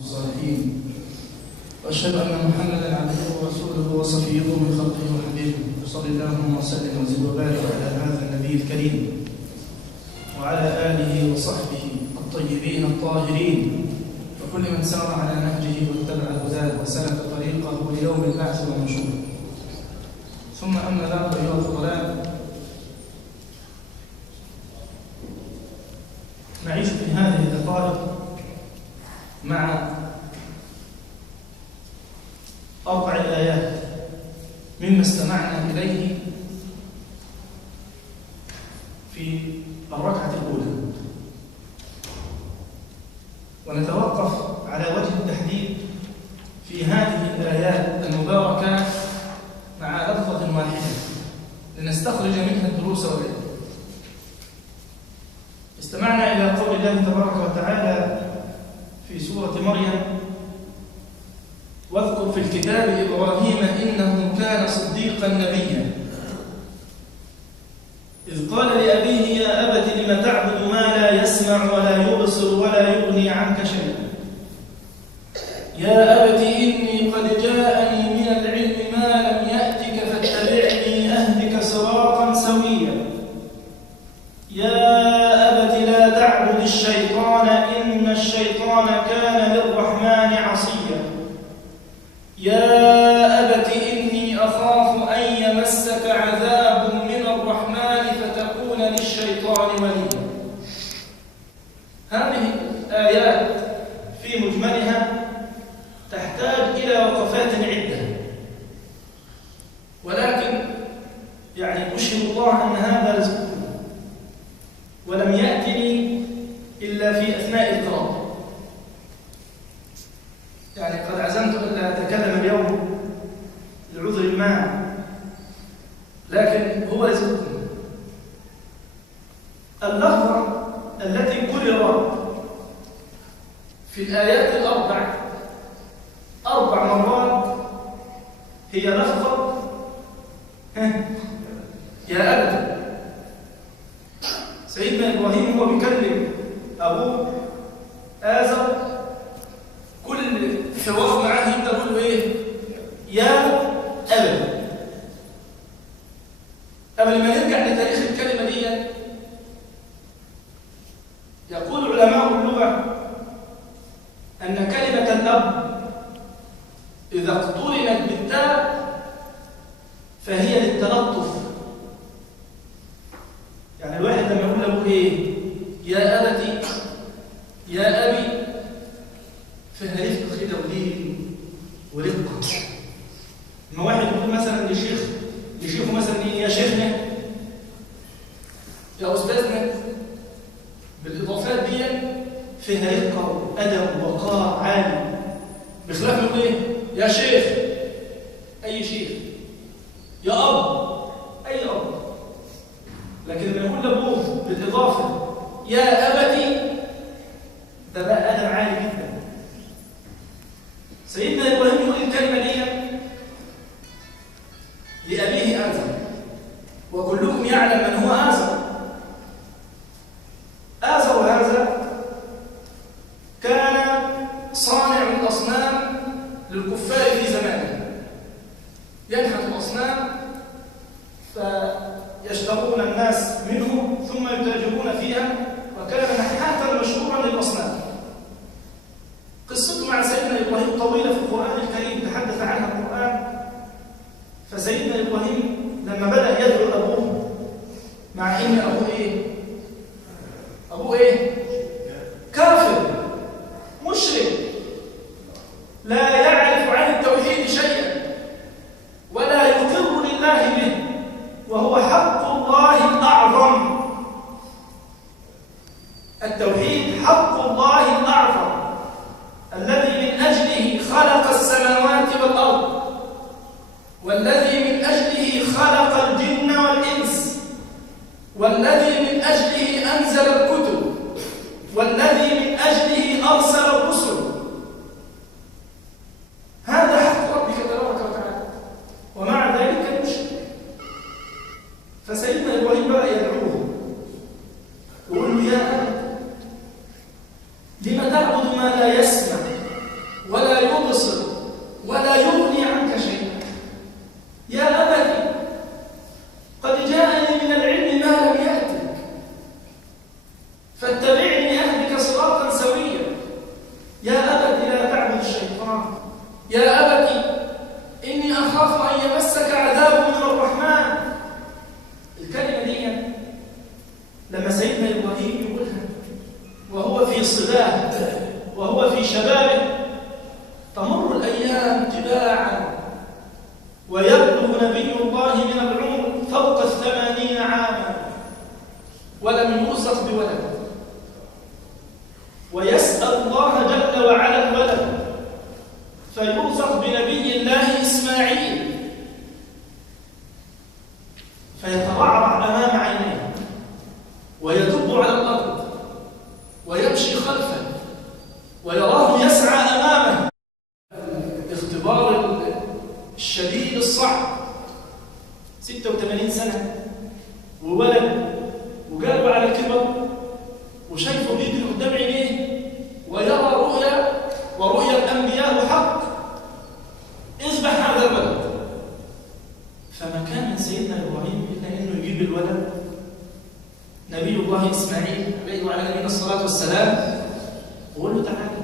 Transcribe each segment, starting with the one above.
الصالحين وأشهد أن محمدا عبده ورسوله وصفيه من خلقه وحبيبه صلى الله وسلم وزد وبارك على هذا النبي الكريم وعلى آله وصحبه الطيبين الطاهرين وكل من سار على نهجه واتبع هداه وسلك طريقه ليوم البعث والنشور. ثم أما بعد أيها الفضلاء، نعيش في هذه الدقائق مع 4 آيات مما استمعنا إليه في الركعة الأولى، ونتوقف على وجه التحديد في هذه الآيات المباركة مع لفظة واحدة لنستخرج منها الدروس والعلم. استمعنا إلى قول الله تبارك وتعالى في سورة مريم: واذكر في الكتاب إبراهيم إنه كان صديقا نبيا إذ قال لأبيه يا أبت لم تعبد ما لا يسمع ولا يبصر ولا يغني عنك شيئا يا أبت إني قد جاءني من العلم ما لم يأتك فاتبعني أهدك صراطا سويا يا أبت لا تعبد الشيطان إن الشيطان كان للرحمن عصيا يا أبت إني أخاف أن يمسك عذاب من الرحمن فتكون للشيطان وليا. هذه الآيات في مجملها تحتاج إلى وقفات عدة، ولكن أشهد الله أن هذا رزق ولم يأتني إلا في أثناء القراءة. قد عزمت ألا أتكلم اليوم لعذر ما، لكن هو رزقكم. اللفظة التي كررت في الآيات الأربع 4 مرات هي لفظة يا أبت. سيدنا إبراهيم هو بيكلم أبوه آزر، كل حوار معاه يبدأ يقول له إيه؟ يا أبت. قبل ما نرجع لتاريخ الكلمة دي، يقول علماء اللغة أن كلمة الأب إذا اقترنت بالتاء فهي للتلطف. الواحد لما يقول له إيه؟ يا أبتي يا أبي، فيها رفق كده ولين ورقة. لما واحد يقول مثلا لشيخه مثلا إيه؟ يا شيخنا يا أستاذنا، بالإضافات دي فيها رقة وأدب ووقار عالي، بخلاف يقول إيه؟ يا شيخ أي شيخ، يا أب أي أب. لكن لما يقول لأبوه بالإضافة يا أبتي، ده بقى أدب عالي جدا. سيدنا إبراهيم يقول الكلمة دي لأبيه آزر، وكلكم يعلم من هو آزر. آزر هذا كان صانع الأصنام للكفار في زمانه، ينحت الأصنام فيشترون الناس منه ثم يتاجرون فيها، وكان نحاتا مشهورا للأصنام. قصته مع سيدنا إبراهيم طويلة في القرآن الكريم، تحدث عنها القرآن. فسيدنا إبراهيم لما بدأ يدعو أبوه، مع إن أبوه إيه؟ أبوه إيه؟ كافر مشرك لا يعرف عن التوحيد شيئا ولا يقر لله به، وهو حق الله الأعظم. التوحيد حق الله الأعظم الذي من أجله خلق السماوات والأرض، والذي من أجله خلق الجن شبابه، تمر الأيام تباعا ويبلغ نبي الله من العمر فوق 80 عاما ولم يرزق بولد، ويسأل الله جل وعلا الولد فيرزق بنبي الله إسماعيل، فيترعرع أمام عينيه ويدب على الأرض ويمشي خلفه ويراه يسعى أمامه. الاختبار الشديد الصعب، 86 سنة وولد وقالوا على الكبر وشايفه بيجري قدام عينيه ويرى رؤيا، ورؤيا الأنبياء حق، اذبح هذا الولد. فما كان من سيدنا إبراهيم إلا إنه يجيب الولد نبي الله إسماعيل عليه وعلى نبينا الصلاة والسلام وقال له تعالى.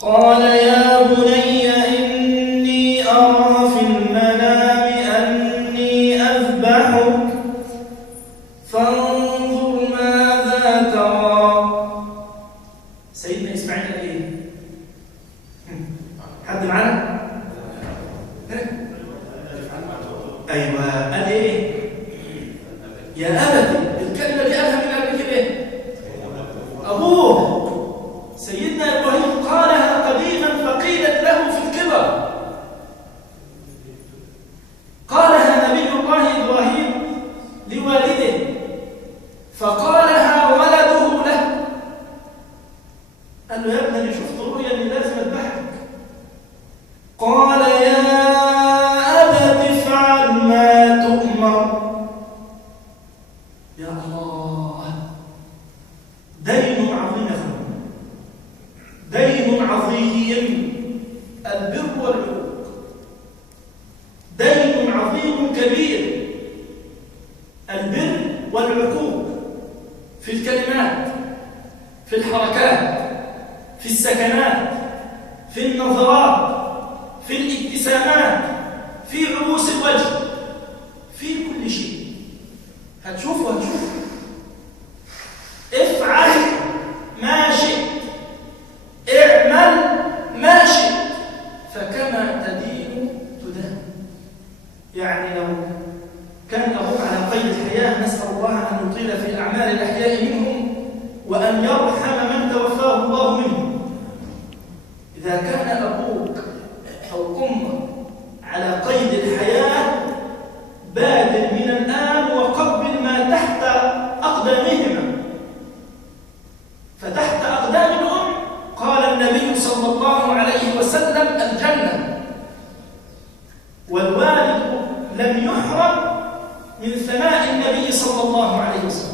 قال يا بني إني أرى في المنام أني أذبحك فانظر ماذا ترى. سيدنا إسماعيل قال إيه؟ حد معانا؟ أيوة، قال إيه؟ يا أبتي. الكلمة دي قالها من قبل كده أبوه سيدنا إبراهيم، قالها قديما فقيلت له في الكبر. قالها نبي الله إبراهيم لوالده فقالها ولده له. قال له يا ابني أنا شفت رؤيا إني لازم أذبحك. قال يا أبت افعل ما تؤمر. يا الله، دين عظيم يا اخوان، دين عظيم. البر والعقوق دين عظيم كبير. البر والعقوق في الكلمات، في الحركات، في السكنات، في النظرات، في الابتسامات، في عبوس الوجه، في كل شيء. هتشوفوا افعل ما شئت، اعمل ما شئت، فكما تدين تدان. يعني لو كان أبوك على قيد الحياة نسأل الله أن يطيل في أعمال الأحياء منهم وأن يرحم من توفاه الله منهم. إذا كان أبوك أو أمك على قيد الحياة بادر من الآن وقبل ما تحت أقدامهما. فتحت أقدام الأم قال النبي صلى الله عليه وسلم الجنة، والوالد لم يحرم من ثناء النبي صلى الله عليه وسلم.